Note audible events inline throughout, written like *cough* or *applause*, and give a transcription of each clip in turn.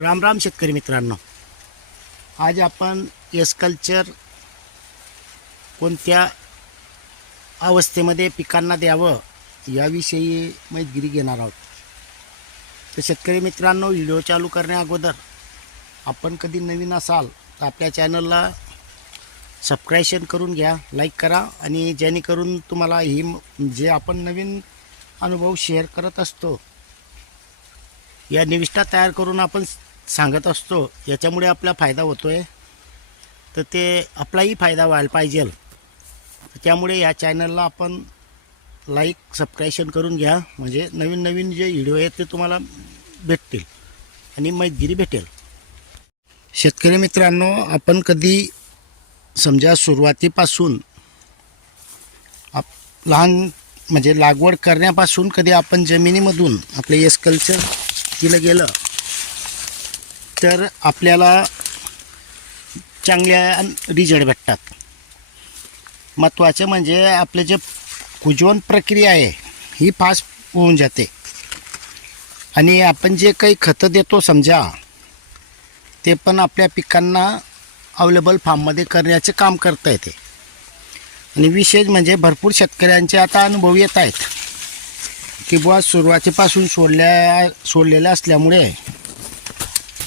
राम राम शेतकरी मित्रांनो. आज आपण एसकल्चर कोणत्या अवस्थेमध्ये पिकांना द्यावं याविषयी माहितगिरी घेणार आहोत. तर शेतकरी मित्रांनो व्हिडिओ चालू करण्या अगोदर आपण कधी नवीन असाल तर आपल्या चॅनलला सबस्क्रायशन करून घ्या लाईक करा आणि जेणेकरून तुम्हाला ही जे आपण नवीन अनुभव शेअर करत असतो या निविष्ठा तयार करून आपण सांगत असतो याच्यामुळे आपला फायदा होतो आहे तर ते आपलाही फायदा व्हायला पाहिजे. त्यामुळे या चॅनलला आपण लाईक सबस्क्रायशन करून घ्या. म्हणजे नवीन नवीन जे व्हिडिओ आहेत ते तुम्हाला भेटतील आणि माहितगिरी भेटेल. शेतकरी मित्रांनो आपण कधी समजा सुरुवातीपासून आप लहान म्हणजे लागवड करण्यापासून कधी आपण जमिनीमधून आपलं एस कल्चर दिलं गेलं तर आपल्याला चांगल्या रिझल्ट भेटतात. महत्त्वाचं म्हणजे आपले जे कुजवण प्रक्रिया आहे ही फास्ट होऊन जाते. आणि आपण जे काही खतं देतो समजा ते पण आपल्या पिकांना अवेलेबल फार्ममध्ये करण्याचे काम करता येते. आणि विशेष म्हणजे भरपूर शेतकऱ्यांचे आता अनुभव येत आहेत. की बुवा सुरुवातीपासून सोडल्या सोडलेल्या असल्यामुळे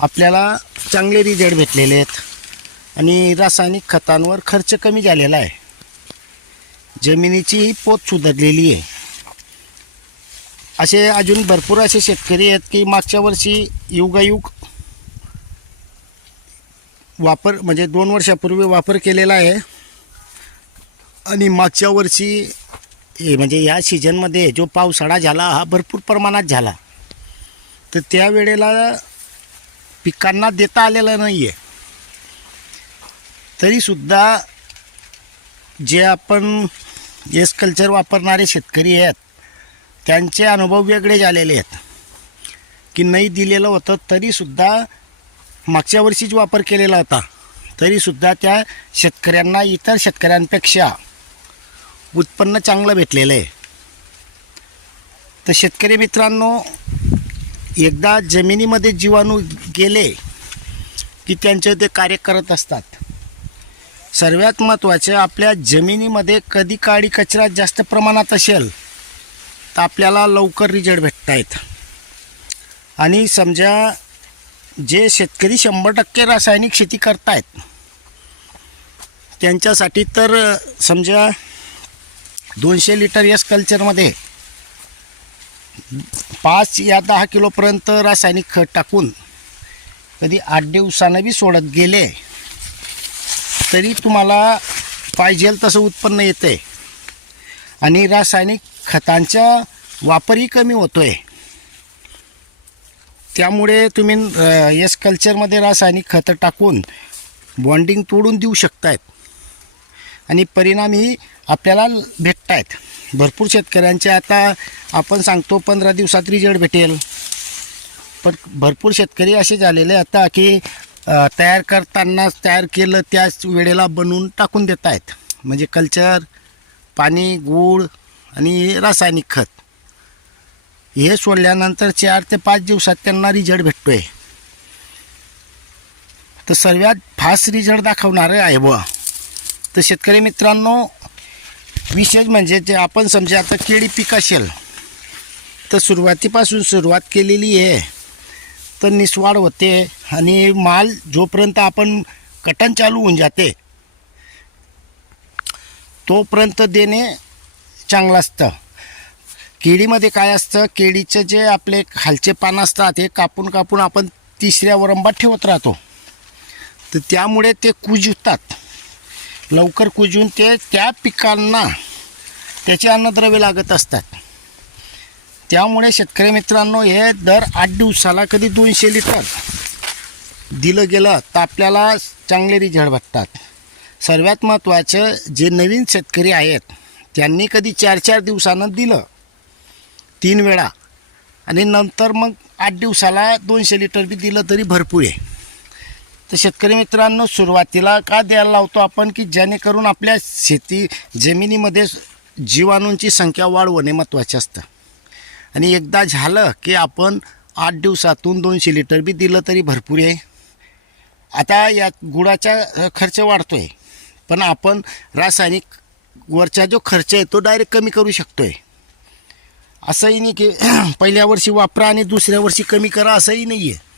आपल्याला चांगले रिझल्ट भेटलेले आहेत. आणि रासायनिक खतांवर खर्च कमी झालेला आहे. जमिनीची पोत सुधारलेली आहे. असे अजून भरपूर असे शेतकरी आहेत की मागच्या वर्षी युगायुग वापर म्हणजे दोन वर्षापूर्वी वापर केलेला आहे. आणि मागच्या वर्षी म्हणजे या सीझनमध्ये जो पावसाळा झाला हा भरपूर प्रमाणात झाला. तर त्यावेळेला पिकांना देता आलेलं नाही आहे तरीसुद्धा जे आपण एस कल्चर वापरणारे शेतकरी आहेत त्यांचे अनुभव वेगळे झालेले आहेत. की नाही दिलेलं होतं तरीसुद्धा मागच्या वर्षीच वापर केलेला होता. तरीसुद्धा त्या शेतकऱ्यांना इतर शेतकऱ्यांपेक्षा उत्पन्न चांगलं भेटलेलं आहे. तर शेतकरी मित्रांनो एकदा जमिनीमध्ये जीवाणू गेले की त्यांचे ते कार्य करत असतात. सर्वात महत्त्वाचे आपल्या जमिनीमध्ये कधी काळी कचरा जास्त प्रमाणात असेल तर आपल्याला लवकर रिझल्ट भेटत आहेत आणि समजा जे शेतकरी शंभर टक्के रासायनिक शेती करतायत त्यांच्यासाठी तर समजा दोनशे लिटर यस कल्चरमध्ये पाच या दहा किलोपर्यंत रासायनिक खत टाकून कधी आठ दिवसानं बी सोडत गेले तरी तुम्हाला पाहिजे तसं उत्पन्न येते आणि रासायनिक खतांचा वापरही कमी होतो आहे त्यामुळे तुम्ही एस कल्चरमध्ये रासायनिक खतं टाकून बॉन्डिंग तोडून देऊ शकतायत. आणि परिणामही आपल्याला भेटत आहेत भरपूर शेतकऱ्यांचे आता आपण सांगतो पंधरा दिवसात रिझल्ट भेटेल. पण भरपूर शेतकरी असे झालेले आता की तयार करताना तयार केलं त्याच वेळेला बनवून टाकून देत आहेत म्हणजे कल्चर पाणी गूळ आणि रासायनिक खत. हे सोडल्यानंतर चार ते पाच दिवसात त्यांना रिझल्ट भेटतो आहे तर सर्वात फास्ट रिझल्ट दाखवणारं आहे बुवा. तर शेतकरी मित्रांनो विशेष म्हणजे जे आपण समजा आता केळी पीक असेल तर सुरुवातीपासून सुरुवात केलेली आहे. तर निस्वाड होते आणि माल जोपर्यंत आपण कटन चालू होऊन जाते तोपर्यंत देणे चांगलं असतं. केळीमध्ये काय असतं केळीचं जे आपले खालचे पान असतात हे कापून कापून आपण तिसऱ्या वरंबात ठेवत राहतो. तर त्यामुळे ते कुजतात. लवकर कुजून ते त्या पिकांना त्याचे अन्नद्रव्य लागत असतात. त्यामुळे शेतकरी मित्रांनो हे दर आठ दिवसाला कधी दोनशे लिटर दिलं गेलं तर आपल्याला चांगले रिझल्ट भेटतात सर्वात महत्त्वाचं जे नवीन शेतकरी आहेत त्यांनी कधी चार चार दिवसानं दिलं तीन वेळा आणि नंतर मग आठ दिवसाला दोनशे लिटर बी दिलं तरी भरपूर आहे. तर शेतकरी मित्रांनो सुरुवातीला का द्यायला लावतो आपण की जेणेकरून आपल्या शेती जमिनीमध्ये जीवाणूंची संख्या वाढवणे महत्त्वाचे असतं. आणि एकदा झालं की आपण आठ दिवसातून दोनशे लिटर बी दिलं तरी भरपूर आहे. आता या गुळाचा खर्च वाढतो आहे पण आपण रासायनिक वरचा जो खर्च आहे तो डायरेक्ट कमी करू शकतो आहे असंही नाही की *clears throat* पहिल्या वर्षी वापरा आणि दुसऱ्या वर्षी कमी करा असंही नाही आहे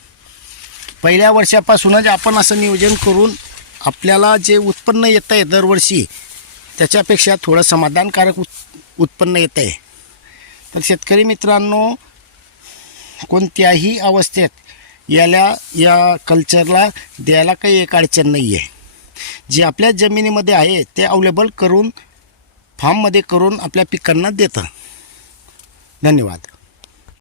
पहिल्या वर्षापासूनच आपण असं नियोजन करून आपल्याला जे उत्पन्न येतं आहे दरवर्षी त्याच्यापेक्षा थोडं समाधानकारक उत् उत्पन्न येतं आहे. तर शेतकरी मित्रांनो कोणत्याही अवस्थेत याला या कल्चरला द्यायला काही एक अडचण नाही आहे जे आपल्या जमिनीमध्ये आहे ते अवेलेबल करून फार्ममध्ये करून आपल्या पिकांना देतं. धन्यवाद.